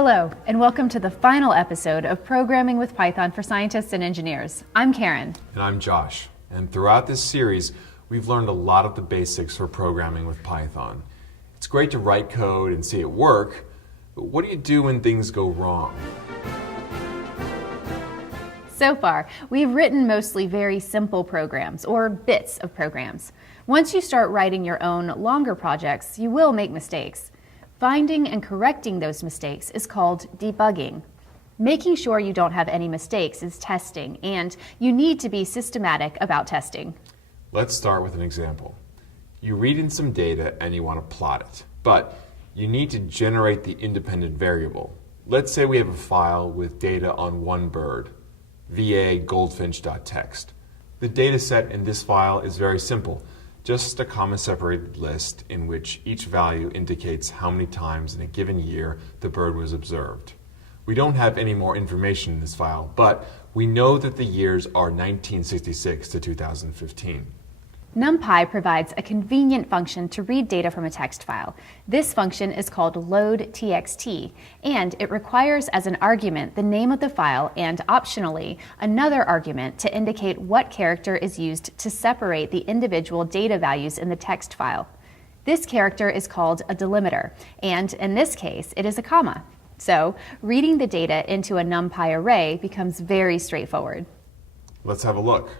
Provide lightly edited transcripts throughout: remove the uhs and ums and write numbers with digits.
Hello, and welcome to the final episode of Programming with Python for Scientists and Engineers. I'm Karen. And I'm Josh. And throughout this series, we've learned a lot of the basics for programming with Python. It's great to write code and see it work, but what do you do when things go wrong? So far, we've written mostly very simple programs, or bits of programs. Once you start writing your own longer projects, you will make mistakes. Finding and correcting those mistakes is called debugging. Making sure you don't have any mistakes is testing, and you need to be systematic about testing. Let's start with an example. You read in some data and you want to plot it, but you need to generate the independent variable. Let's say we have a file with data on one bird, va goldfinch.txt. The data set in this file is very simple. Just a comma-separated list in which each value indicates how many times in a given year the bird was observed. We don't have any more information in this file, but we know that the years are 1966 to 2015. NumPy provides a convenient function to read data from a text file. This function is called loadtxt, and it requires as an argument the name of the file and, optionally, another argument to indicate what character is used to separate the individual data values in the text file. This character is called a delimiter, and in this case, it is a comma. So, reading the data into a NumPy array becomes very straightforward. Let's have a look.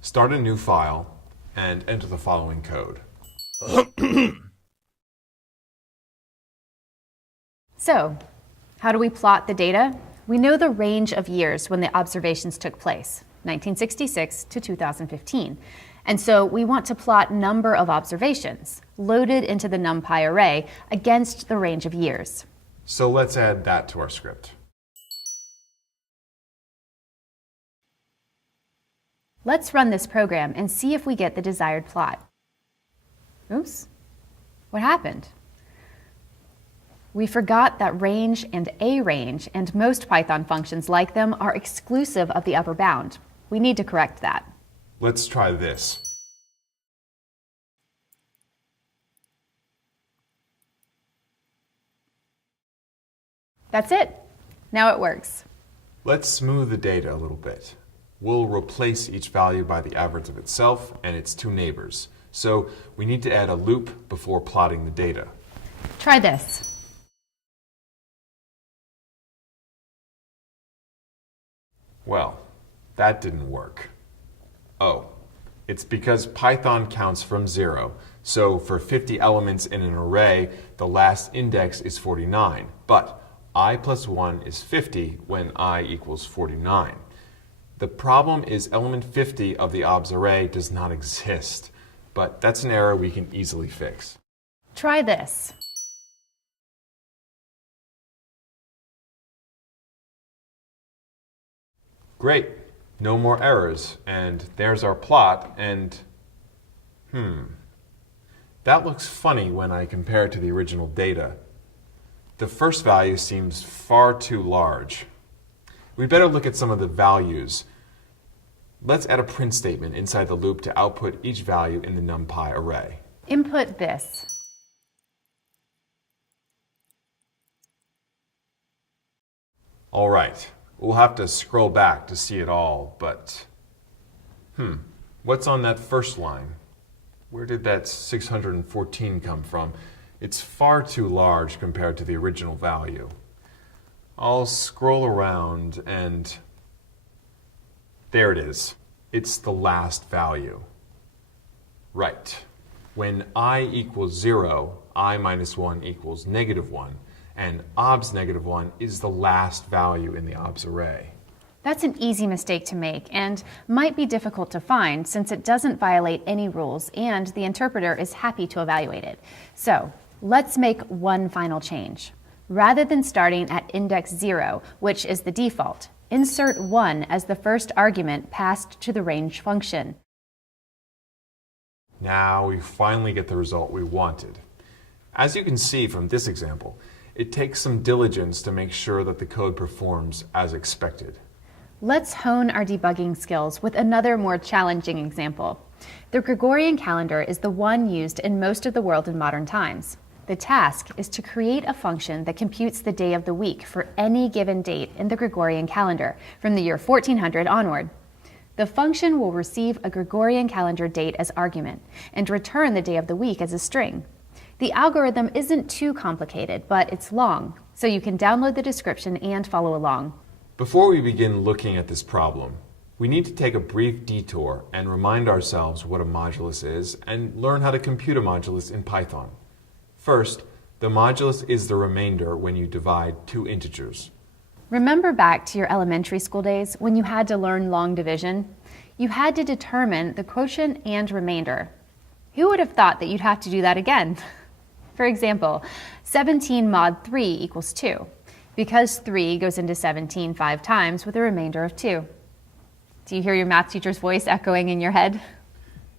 Start a new file and enter the following code. So, how do we plot the data? We know the range of years when the observations took place, 1966 to 2015. And so we want to plot number of observations loaded into the NumPy array against the range of years. So let's add that to our script. Let's run this program and see if we get the desired plot. Oops, what happened? We forgot that range and arange and most Python functions like them are exclusive of the upper bound. We need to correct that. Let's try this. That's it. Now it works. Let's smooth the data a little bit. We'll replace each value by the average of itself and its two neighbors. So we need to add a loop before plotting the data. Try this. Well, that didn't work. Oh, it's because Python counts from 0. So for 50 elements in an array, the last index is 49. But I plus 1 is 50 when I equals 49. The problem is element 50 of the obs array does not exist, but that's an error we can easily fix. Try this. Great, no more errors, and there's our plot, and that looks funny when I compare it to the original data. The first value seems far too large. We'd better look at some of the values. Let's add a print statement inside the loop to output each value in the NumPy array. Input this. All right, we'll have to scroll back to see it all, but what's on that first line? Where did that 614 come from? It's far too large compared to the original value. I'll scroll around and there it is. It's the last value. Right. When I equals 0, I minus 1 equals -1, and obs -1 is the last value in the obs array. That's an easy mistake to make and might be difficult to find since it doesn't violate any rules and the interpreter is happy to evaluate it. So let's make one final change. Rather than starting at index 0, which is the default, insert 1 as the first argument passed to the range function. Now we finally get the result we wanted. As you can see from this example, it takes some diligence to make sure that the code performs as expected. Let's hone our debugging skills with another more challenging example. The Gregorian calendar is the one used in most of the world in modern times. The task is to create a function that computes the day of the week for any given date in the Gregorian calendar from the year 1400 onward. The function will receive a Gregorian calendar date as argument and return the day of the week as a string. The algorithm isn't too complicated, but it's long, so you can download the description and follow along. Before we begin looking at this problem, we need to take a brief detour and remind ourselves what a modulus is and learn how to compute a modulus in Python. First, the modulus is the remainder when you divide two integers. Remember back to your elementary school days when you had to learn long division? You had to determine the quotient and remainder. Who would have thought that you'd have to do that again? For example, 17 mod 3 equals 2, because 3 goes into 17 5 times with a remainder of 2. Do you hear your math teacher's voice echoing in your head?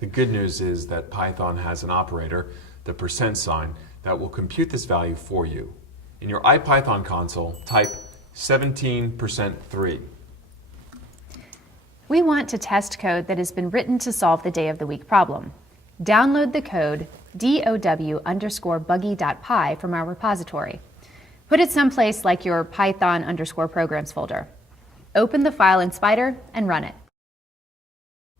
The good news is that Python has an operator, the percent sign, that will compute this value for you. In your IPython console, type 17%3. We want to test code that has been written to solve the day of the week problem. Download the code dow_buggy.py from our repository. Put it someplace like your Python_programs folder. Open the file in Spider and run it.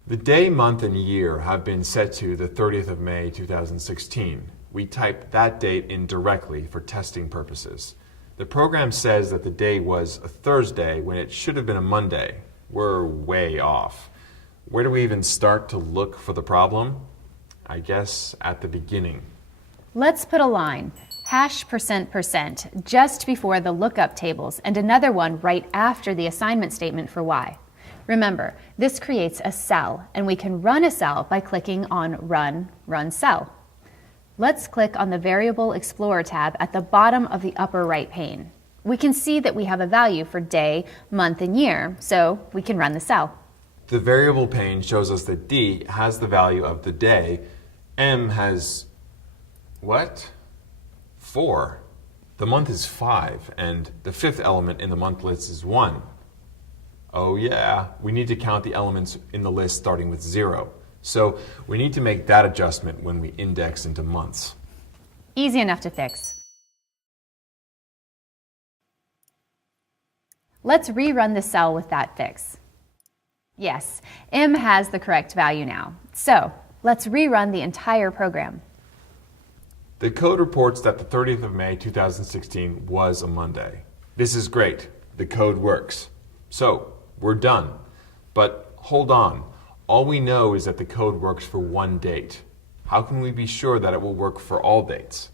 The day, month, and year have been set to the 30th of May 2016. We type that date in directly for testing purposes. The program says that the day was a Thursday when it should have been a Monday. We're way off. Where do we even start to look for the problem? I guess at the beginning. Let's put a line, #%%, just before the lookup tables and another one right after the assignment statement for y. Remember, this creates a cell, and we can run a cell by clicking on Run Cell. Let's click on the Variable Explorer tab at the bottom of the upper right pane. We can see that we have a value for day, month, and year, so we can run the cell. The variable pane shows us that D has the value of the day, M has, what? 4. The month is 5, and the fifth element in the month list is 1. Oh yeah, we need to count the elements in the list starting with 0. So we need to make that adjustment when we index into months. Easy enough to fix. Let's rerun the cell with that fix. Yes, M has the correct value now. So let's rerun the entire program. The code reports that the 30th of May 2016 was a Monday. This is great. The code works. So we're done. But hold on. All we know is that the code works for one date. How can we be sure that it will work for all dates?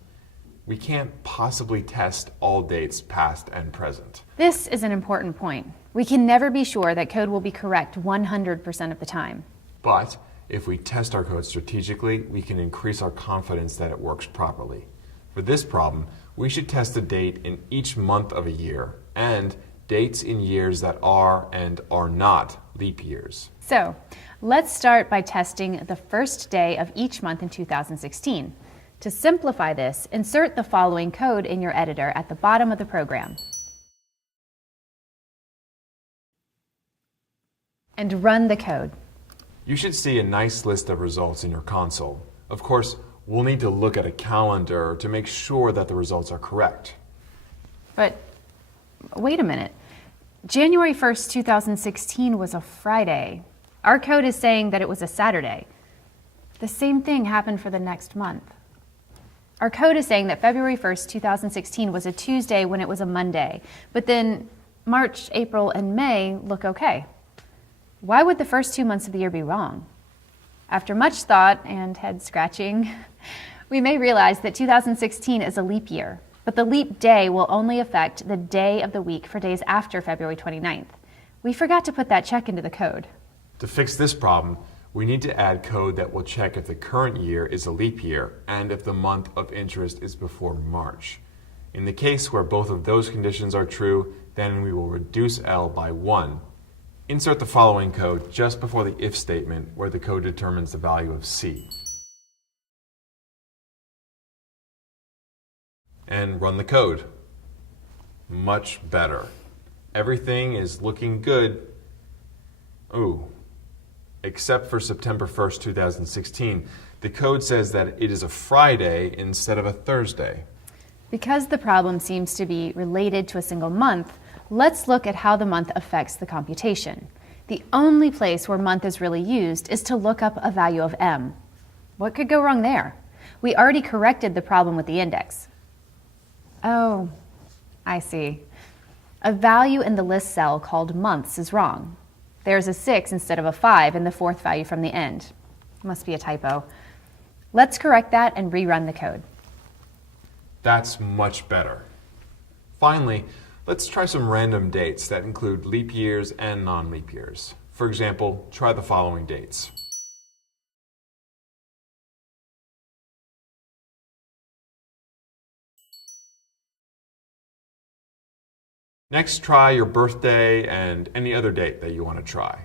We can't possibly test all dates past and present. This is an important point. We can never be sure that code will be correct 100% of the time. But if we test our code strategically, we can increase our confidence that it works properly. For this problem, we should test a date in each month of a year and dates in years that are and are not leap years. So let's start by testing the first day of each month in 2016. To simplify this, insert the following code in your editor at the bottom of the program. And run the code. You should see a nice list of results in your console. Of course, we'll need to look at a calendar to make sure that the results are correct. But wait a minute. January 1st, 2016 was a Friday. Our code is saying that it was a Saturday. The same thing happened for the next month. Our code is saying that February 1st, 2016 was a Tuesday when it was a Monday. But then March, April, and May look okay. Why would the first 2 months of the year be wrong? After much thought and head scratching, we may realize that 2016 is a leap year, but the leap day will only affect the day of the week for days after February 29th. We forgot to put that check into the code. To fix this problem, we need to add code that will check if the current year is a leap year and if the month of interest is before March. In the case where both of those conditions are true, then we will reduce L by 1. Insert the following code just before the if statement where the code determines the value of C. And run the code. Much better. Everything is looking good. Ooh, except for September 1st, 2016. The code says that it is a Friday instead of a Thursday. Because the problem seems to be related to a single month, let's look at how the month affects the computation. The only place where month is really used is to look up a value of m. What could go wrong there? We already corrected the problem with the index. Oh, I see. A value in the list cell called months is wrong. There's a 6 instead of a 5 in the fourth value from the end. Must be a typo. Let's correct that and rerun the code. That's much better. Finally, let's try some random dates that include leap years and non-leap years. For example, try the following dates. Next, try your birthday and any other date that you want to try.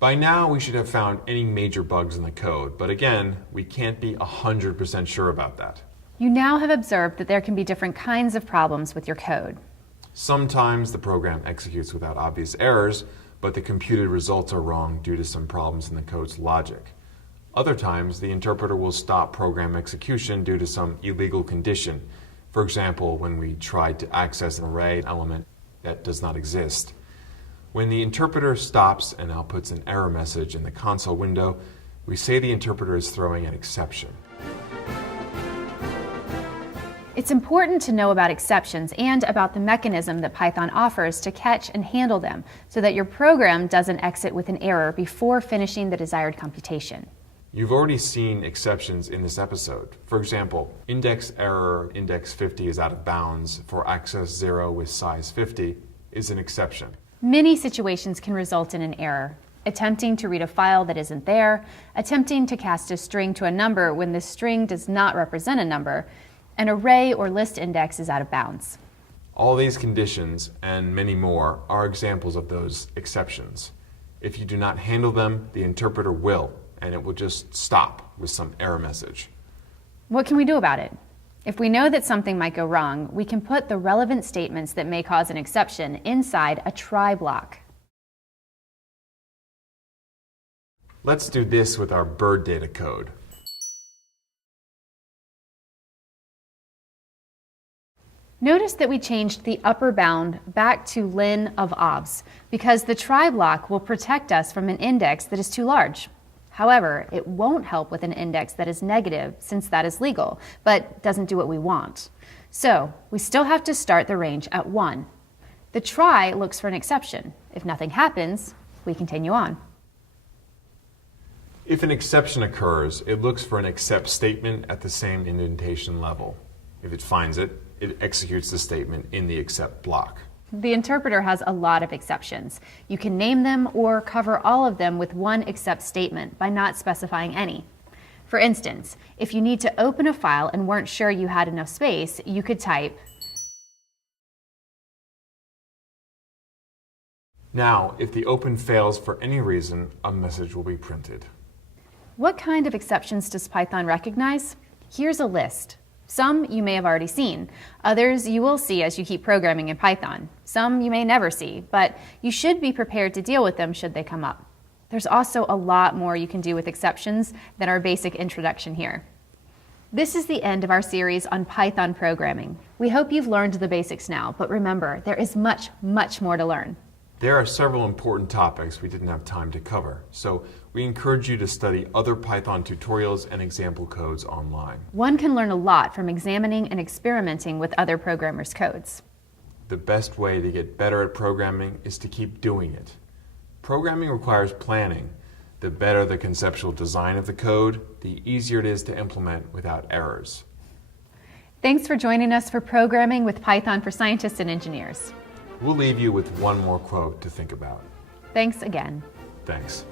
By now, we should have found any major bugs in the code, but again, we can't be 100% sure about that. You now have observed that there can be different kinds of problems with your code. Sometimes the program executes without obvious errors, but the computed results are wrong due to some problems in the code's logic. Other times, the interpreter will stop program execution due to some illegal condition. For example, when we tried to access an array element that does not exist. When the interpreter stops and outputs an error message in the console window, we say the interpreter is throwing an exception. It's important to know about exceptions and about the mechanism that Python offers to catch and handle them so that your program doesn't exit with an error before finishing the desired computation. You've already seen exceptions in this episode. For example, index error index 50 is out of bounds for access 0 with size 50 is an exception. Many situations can result in an error. Attempting to read a file that isn't there, attempting to cast a string to a number when the string does not represent a number, an array or list index is out of bounds. All these conditions, and many more, are examples of those exceptions. If you do not handle them, the interpreter will, and it will just stop with some error message. What can we do about it? If we know that something might go wrong, we can put the relevant statements that may cause an exception inside a try block. Let's do this with our bird data code. Notice that we changed the upper bound back to len of obs because the try block will protect us from an index that is too large. However, it won't help with an index that is negative since that is legal, but doesn't do what we want. So we still have to start the range at 1. The try looks for an exception. If nothing happens, we continue on. If an exception occurs, it looks for an except statement at the same indentation level. If it finds it, it executes the statement in the except block. The interpreter has a lot of exceptions. You can name them or cover all of them with one except statement by not specifying any. For instance, if you need to open a file and weren't sure you had enough space, you could type. Now, if the open fails for any reason, a message will be printed. What kind of exceptions does Python recognize? Here's a list. Some you may have already seen. Others you will see as you keep programming in Python. Some you may never see, but you should be prepared to deal with them should they come up. There's also a lot more you can do with exceptions than our basic introduction here. This is the end of our series on Python programming. We hope you've learned the basics now, but remember, there is much, much more to learn. There are several important topics we didn't have time to cover, so we encourage you to study other Python tutorials and example codes online. One can learn a lot from examining and experimenting with other programmers' codes. The best way to get better at programming is to keep doing it. Programming requires planning. The better the conceptual design of the code, the easier it is to implement without errors. Thanks for joining us for Programming with Python for Scientists and Engineers. We'll leave you with one more quote to think about. Thanks again. Thanks.